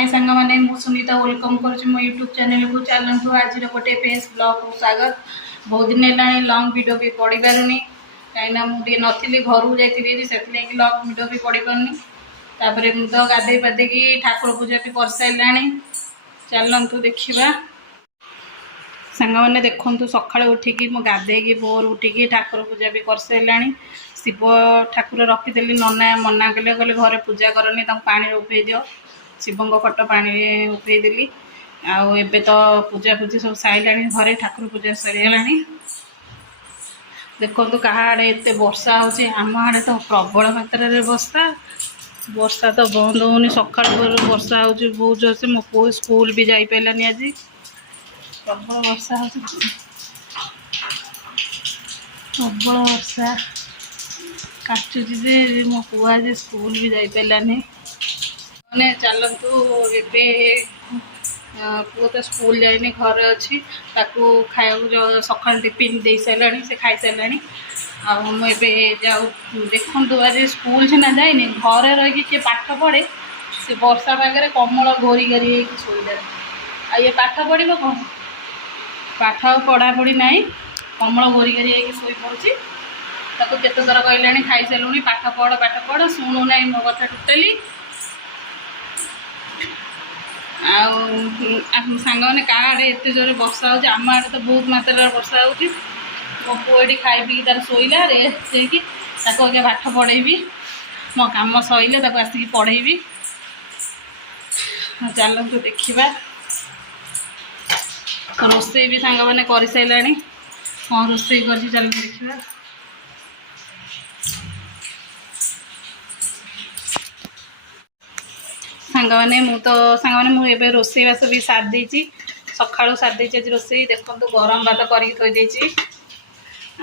हाय सांग मैंने सुनीता वेलकम कर यूट्यूब चैनल को चलतु आज गोटे फेस ब्लॉग को स्वागत। बहुत दिन है लंग वीडियो भी पढ़ी पारूनी कहीं मुझे नी घर जाइए से लंग वीडियो भी पढ़ी पारनी। तापर मुझे तो गाधे पाधे ठाकुर पूजा भी कर सारा। चलतु देखा सांग मैंने देखु सका उठिकी मो गाधे भोर उठिकी ठाकुर पूजा भी कर सारा। शिव ठाकुर रखीदेली नना मना कले कहले घरे पूजा करनी पानी उफे दियो शिवंग फटो पानी उफेदेली। आबे तो पूजा पूजी सब सारा घरे ठाकुर पूजा सरीगला। देखो क्या आड़े एत वर्षा होम आड़े तो प्रबल मात्रा वर्षा वर्षा तो बंद होनी सका वर्षा हो बहुत जोर से मो पु स्कूल भी जापारानी आज प्रबल वर्षा हो प्रबल वर्षा काटुची मो पु आज स्कूल भी जापारानी। मैंने चलतु एबे पुओ तो स्कूल जाइनी घर अच्छी खाया सका टिफिन दे सारा से खाई सारा। मुझे जाऊ देखु आज स्कूल सीना जाइनी घरे रही किए पाठ पढ़े से वर्षा पागे कमल घोरी घोरी शोला ये पाठ पढ़ कौन पाठ पढ़ापढ़ी ना कमल घोरी घोरी शोई पड़ी केते थर कहले खाई सारूँ पाठ पढ़ शुणु ना मो कथा टोटाली। सांग मैंने क्या आड़े एत जोर वर्षा हो आम आड़े तो बहुत मात्रा वर्षा हो मो पुएटी खाई पी तार शोला रेस्ट आगे पाठ पढ़ेबी मो कम सैले आसिक पढ़ेबी। चलतु देखा रोसे भी सांग मैंने कर सारा कौन रोसे कर चल देखा। सांग मैंने मुझे रोसईबास भी सारी सका सारी आज रोसे देखो गरम भात कर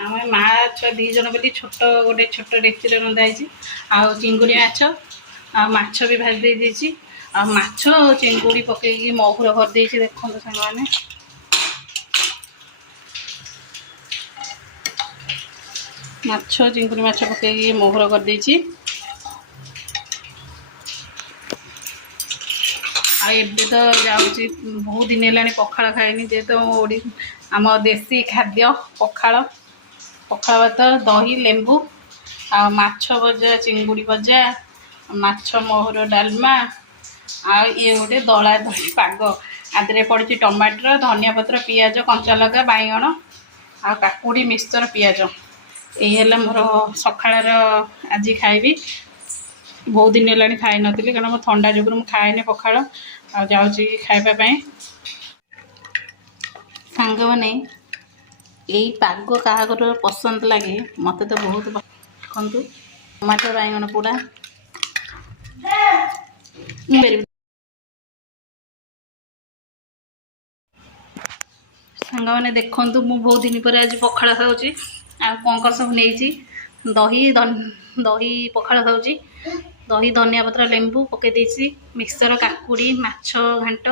आम माँ छुआ दीज बोली छोट गोटे छोट डेक्ची रंधाई आ चिंगुड़ी माछ भी भाजी देती माछ चिंगुड़ी पकई महुर कर दे देखो सांग मैंने माछ चिंगुड़ी माछ पकई महुर कर देती। एबे तो जाऊँगी बहुत दिन है पखाड़ खाएनी जेहेतु आम देसी खाद्य पखाड़ पखाड़ भात दही लेंबू आ माछ भजा चिंगुड़ी भजा माछ महुर डालमा ये गोटे दला दही पाग आदि पड़ी टमाटर धनिया पत्र पियाज कंचा लगा बैगण आ काकुड़ी मिक्सचर पियाज यही मोर सकाळ आज खाइबी। बहुत दिन है खाई नी कारण मो थंडा जुगर मुझे खाएनि पखाड़ आ जाऊँगी खाइबापी। सांग मैंने यही पाग क्या पसंद लगे मत तो बहुत देखु टमाटर बैगण पोड़ा सांग मैंने देखु मु बहुत दिन पर आज पखाड़ खाऊँगी आ कौन कर सब नहीं दही दही पखाड़ खाऊँगी दही धनिया पत्र लेंबू पकई देसी मिक्सचर काकुड़ी माछ घांट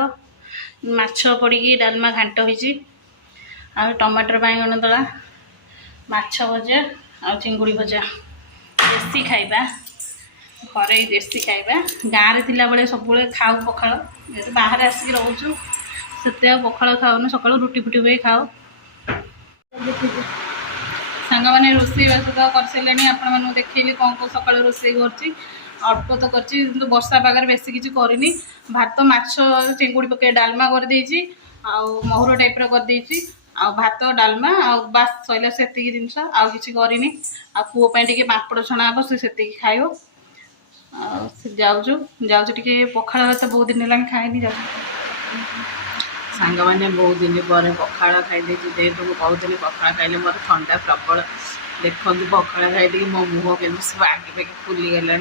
माछ पड़ी डालमा घांट होती आ टमाटर बैगण दला माछ भजा आ चिंगुड़ी भजा देसी खाइबा घरे देसी खाइबा गाँव में थिला बेले सब खाऊ पखाड़ जेहेतु बाहर आसिक रोचु से पखाड़ खाऊन सका रुटी फुटी हुए खाओ। सांग मैंने रोसईबास तो कर सारे आपण देखिए कौन कौन सका रोसे कर अल्प तो कर वर्षा पागे बेसी किसी करनी भात माछ चिंगुड़ी पकई डालमा कर महुर टाइप कर भात डालमा बास सैला से जिनस आउ कि करनी आ पुओं पापड़ छणा हम से खाइब जाऊँ टे पखाड़ भात बहुत दिन है खाएनी जा सांग मैंने बहुत दिन पर पखाड़ खाई जेहेतु मुझे कहते पखाड़ खाइले मोर ठंडा प्रबल देखो पखाड़ खाई मो मुह के आगे पागे फुलीगला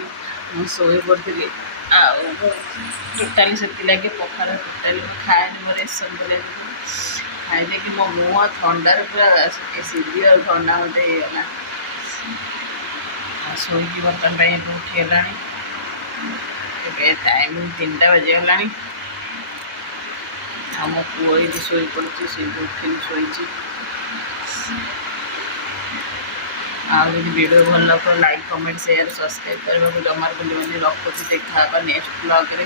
मुझे पड़ी टोटाली से लगे पखाड़ टोटाली खाएनि मोर रेसन कर खाइले कि मो मुह ठंडार पूरा सीवियर ठंडा मत होगा शोक बर्तन उठीगला टाइम 3टा बजीगला आ मो पुओ ये शोई पड़ी से उठिक शोची वीडियो भल लग लाइक कमेंट शेयर सब्सक्राइब करने को जमार भूल रखुच्छी देखा नेक्स्ट ब्लॉग रे।